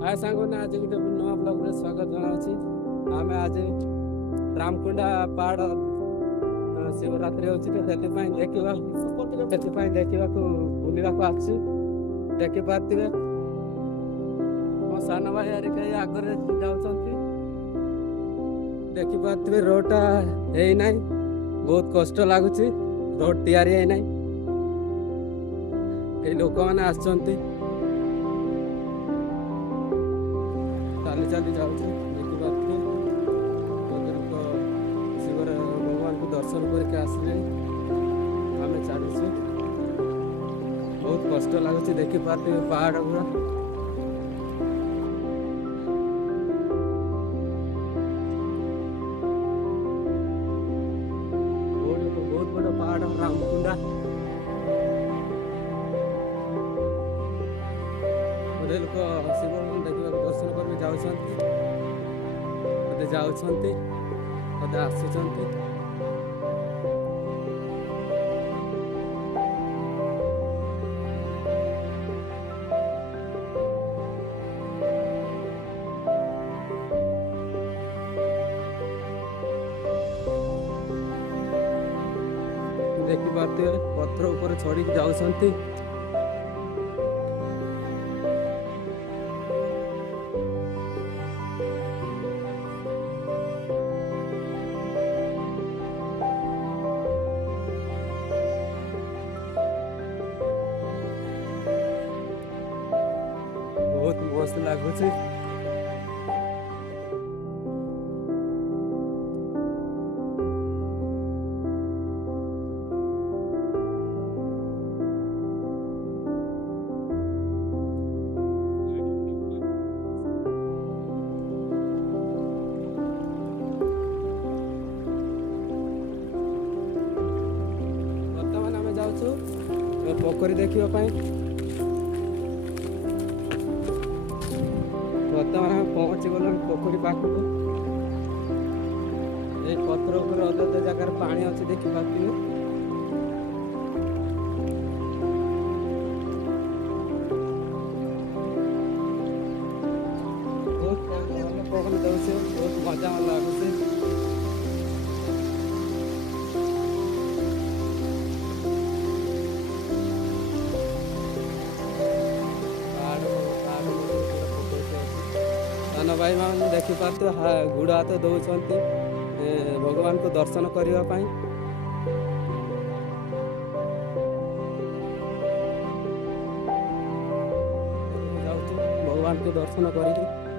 हाय सांगने आज गोटे नुआ ब्लॉग रे स्वागत जनावछि। आमे आज रामकुंडा पहाड़ शिवरात्रि होछि तो देखिबा को बुलिबा को आछि। देखि पाथिबे मो सान भाई आरे कई आगरे जाउछंती। देखि पाथिबे रोडटा हेई नै, बहुत कष्ट लागुछि। रोड तैयारी हेई नै, ए लोक माने आछंती चाली चाली जाऊँ। देखिए शिवर भगवान को दर्शन करके आसले आम चलुचे। बहुत कष्ट लगुच देखिपे पहाड़ पूरा बहुत बड़ा पहाड़ रामकुंडा। लोक शिव देखा दर्शन कर जाऊँगी आसुँच। देखिपे पत्थर ऊपर चढ़ी जाऊँगी। बहुत मस्त लगुच। बर्तमान आम जाऊँ पोखरी देखा। बर्तमान आम पहुँची गल पोखरी पाखक। ये पत्थर ऊपर अधा अधा जगार पानी अच्छी देखिपे। बहुत भल पवन दौचे, बहुत मजा लगुच। सान भाई मैंने देखिपे गुड़ हाथ दौरान भगवान को दर्शन करने। भगवान को दर्शन करी